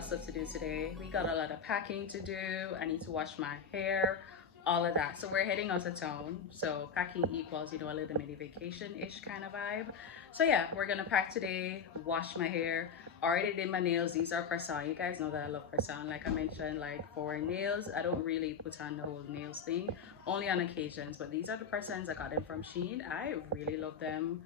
of stuff to do today. We got a lot of packing to do. I need to wash my hair, all of that. So we're heading out of town. So packing equals, you know, a little mini vacation-ish kind of vibe. So yeah, we're gonna pack today, wash my hair. Already did my nails. These are press-on. You guys know that I love press-on. Like I mentioned, like for nails, I don't really put on the whole nails thing, only on occasions. But these are the press-ons. I got them from Shein. I really love them.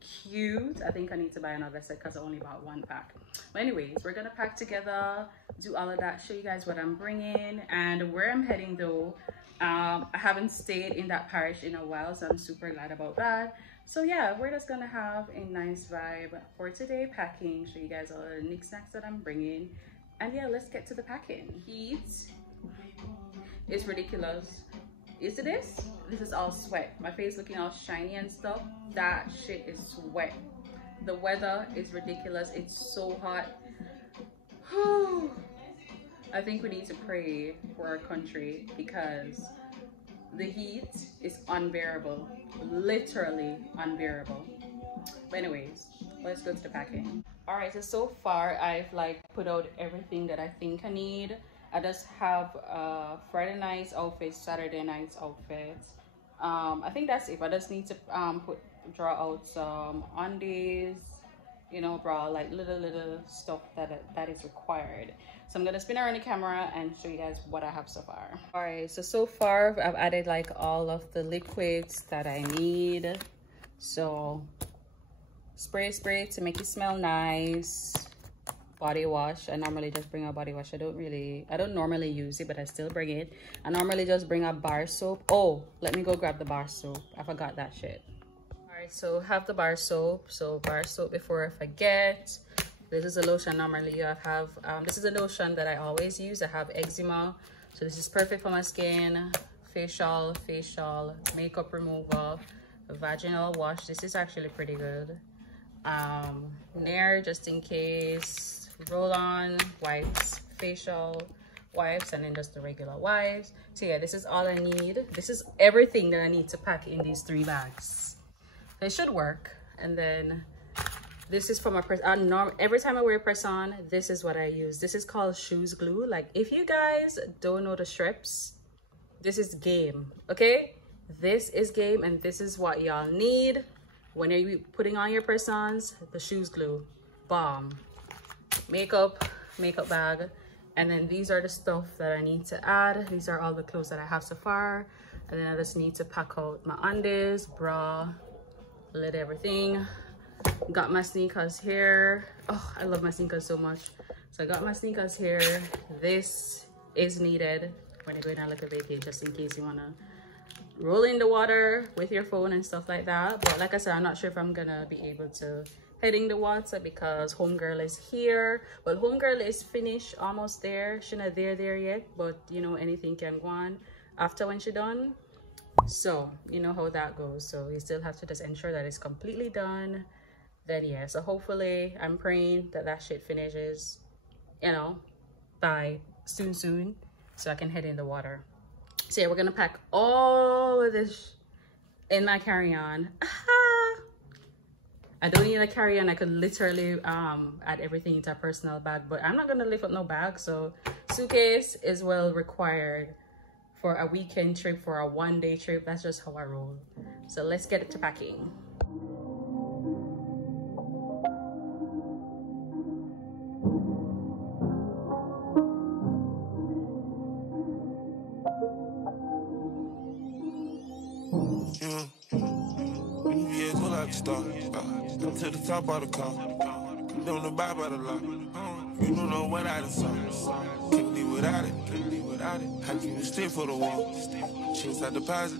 Cute. I think I need to buy another set because I only bought one pack. But anyways, we're gonna pack together, do all of that, show you guys what I'm bringing and where I'm heading though. I haven't stayed in that parish in a while, so I'm super glad about that. So yeah, we're just gonna have a nice vibe for today, packing, show you guys all the knickknacks that I'm bringing, and yeah, let's get to the packing. Heat is ridiculous. Is it this? This is all sweat. My face looking all shiny and stuff. That shit is sweat. The weather is ridiculous. It's so hot. I think we need to pray for our country because the heat is unbearable. Literally unbearable. But anyways, let's go to the packing. All right, so far I've like put out everything that I think I need. I just have Friday night's outfits, Saturday night's outfits. I think that's it. I just need to draw out some undies, you know, bra, like little stuff that is required. So I'm gonna spin around the camera and show you guys what I have so far. All right, so far I've added like all of the liquids that I need. So spray to make it smell nice. Body wash. I normally just bring a body wash. I don't normally use it, but I still bring it. I normally just bring a bar soap. Oh, let me go grab the bar soap. I forgot that shit. All right, so have the bar soap. So bar soap before I forget. This is a lotion normally I have. This is a lotion that I always use. I have eczema, so this is perfect for my skin. Facial, makeup remover, vaginal wash. This is actually pretty good. Nair just in case. Roll-on wipes, facial wipes, and then just the regular wipes. So yeah, this is all I need. This is everything that I need to pack in these 3 bags. It should work. And then this is for my press. Every time I wear press on, this is what I use. This is called shoes glue. Like if you guys don't know the strips, this is game. Okay, this is game, and this is what y'all need when you're putting on your press-ons. The shoes glue, bomb. Makeup bag, and then these are the stuff that I need to add. These are all the clothes that I have so far, and then I just need to pack out my undies, bra, lid, everything. Got my sneakers here. Oh, I love my sneakers so much. So I got my sneakers here. This is needed when you're going on like a vacation, just in case you want to roll in the water with your phone and stuff like that. But like I said, I'm not sure if I'm gonna be able to head in the water because homegirl is here. Well, homegirl is finished, almost there. She's not there yet, but you know, anything can go on after when she's done. So you know how that goes. So you still have to just ensure that it's completely done. Then yeah, so hopefully I'm praying that that shit finishes, you know, by soon, so I can head in the water. So yeah, we're gonna pack all of this in my carry-on. I don't need a carry-on. I could literally add everything into a personal bag, but I'm not gonna lift up no bag. So suitcase is well required for a weekend trip, for a one-day trip. That's just how I roll. So let's get to packing. Come to the top of the car. You don't know about the law. You don't know what I done saw. Can't live without it. How can you stick for the wall? Chase out deposit.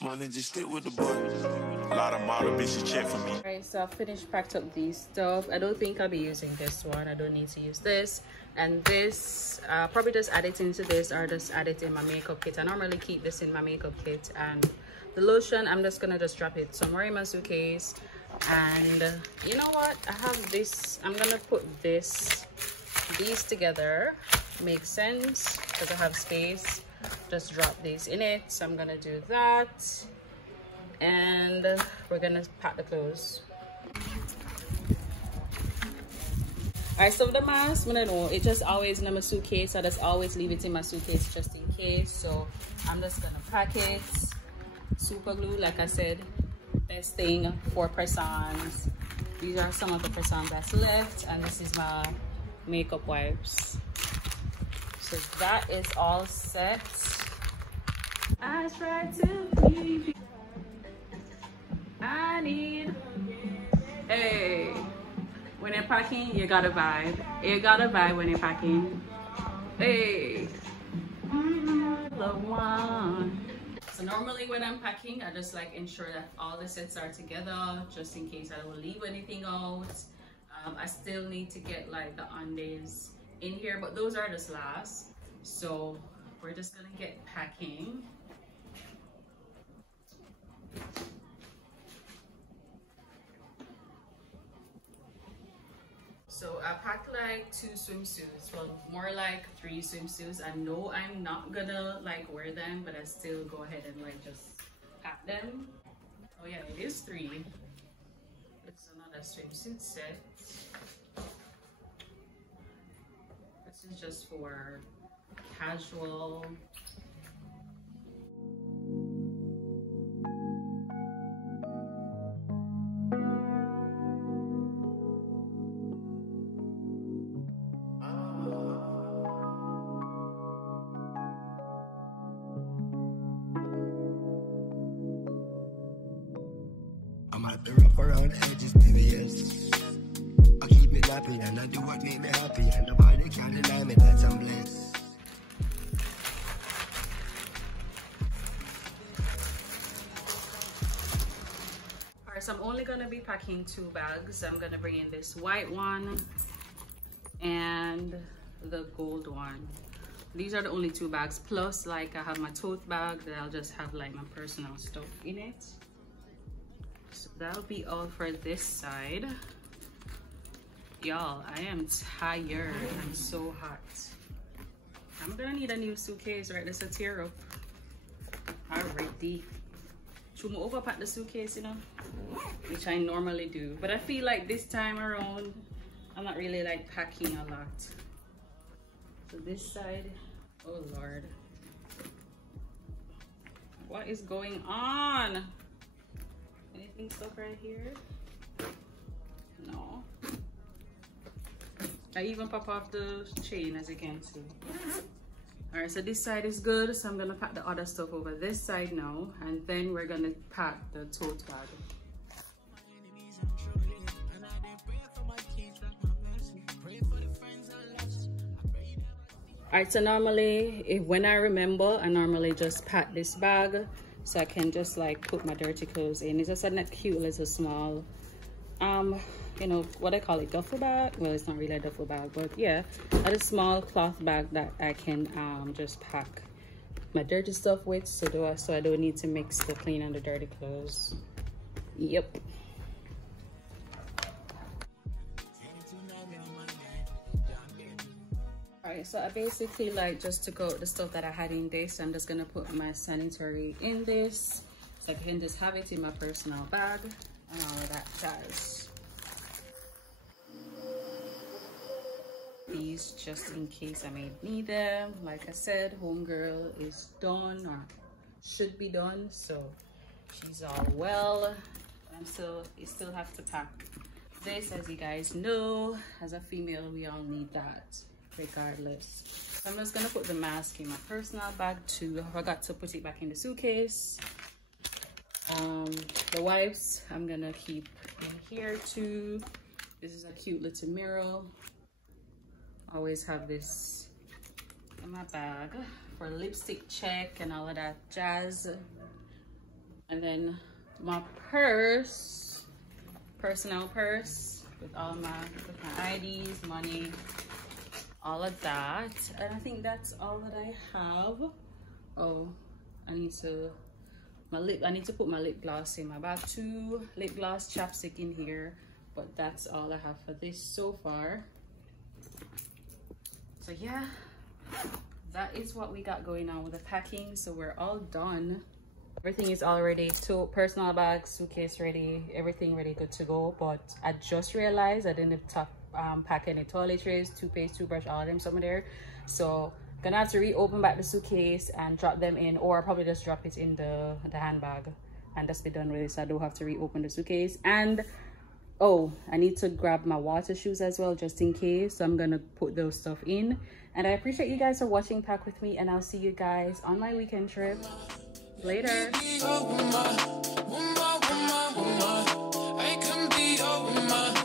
Money just stick with the boy. A lot of model bitches check for me. Alright, so I finished packed up these stuff. I don't think I'll be using this one. I don't need to use this. And this, probably just add it into this or just add it in my makeup kit. I normally keep this in my makeup kit. And the lotion, I'm just gonna just drop it somewhere in my suitcase. And you know what, I have this. I'm gonna put these together. Makes sense because I have space. Just drop these in it. So I'm gonna do that, and we're gonna pack the clothes. Alright, so the mask, I don't know, it just always in my suitcase. I just always leave it in my suitcase just in case. So I'm just gonna pack it. Super glue, like I said, best thing for press-ons. These are some of the press-ons that's left, and this is my makeup wipes. So that is all set. I try to keep you. I need. Hey, when you're packing, you gotta vibe. You gotta vibe when you're packing. Hey, love one. So normally when I'm packing, I just like ensure that all the sets are together, just in case I don't leave anything out. I still need to get like the undies in here, but those are just last. So we're just gonna get packing. So I packed like 2 swimsuits, well more like 3 swimsuits. I know I'm not gonna like wear them, but I still go ahead and like just pack them. Oh yeah, it is 3. It's another swimsuit set. This is just for casual. I'm out the rough around the edges, baby, yes. I keep it nappy and I do what make me happy, and nobody can deny me that I'm blessed. Alright, so I'm only gonna be packing 2 bags. I'm gonna bring in this white one and the gold one. These are the only 2 bags, plus like I have my tote bag that I'll just have like my personal stuff in it. So that'll be all for this side. Y'all, I am tired. I'm so hot. I'm gonna need a new suitcase, right? This will tear up. Alrighty. Should we overpack the suitcase, you know? Which I normally do. But I feel like this time around, I'm not really like packing a lot. So this side, oh Lord. What is going on? Anything stuck right here? No. I even pop off the chain, as you can see. All right, so this side is good. So I'm gonna pack the other stuff over this side now, and then we're gonna pack the tote bag. All right, so normally, when I remember, I normally just pack this bag so I can just like put my dirty clothes in. It's just a cute little small, you know, what I call it, duffel bag. Well, it's not really a duffel bag, but yeah, a small cloth bag that I can just pack my dirty stuff with, so I don't need to mix the clean and the dirty clothes. Yep. Alright, so I basically like just took out the stuff that I had in this. I'm just gonna put my sanitary in this, so I can just have it in my personal bag and all of that jazz. These just in case I may need them. Like I said, homegirl is done, or should be done, so she's all well. You still have to pack this. As you guys know, as a female, we all need that regardless. So I'm just gonna put the mask in my personal bag too. I forgot to put it back in the suitcase. The wipes I'm gonna keep in here too. This is a cute little mirror. Always have this in my bag for lipstick check and all of that jazz. And then my purse, personal purse with all my IDs, money, all of that. And I think that's all that I have. Oh, I need to put my lip gloss in my bag too. Lip gloss, chapstick in here, but that's all I have for this so far. So yeah, that is what we got going on with the packing. So we're all done. Everything is all ready. So personal bag, suitcase ready, everything ready, good to go. But I just realized I didn't pack any toiletries, toothpaste, toothbrush, all of them somewhere there. So gonna have to reopen back the suitcase and drop them in, or probably just drop it in the handbag and just be done with it, so I don't have to reopen the suitcase. And oh, I need to grab my water shoes as well, just in case. So I'm gonna put those stuff in. And I appreciate you guys for watching Pack With Me, and I'll see you guys on my weekend trip later. I can be your woman.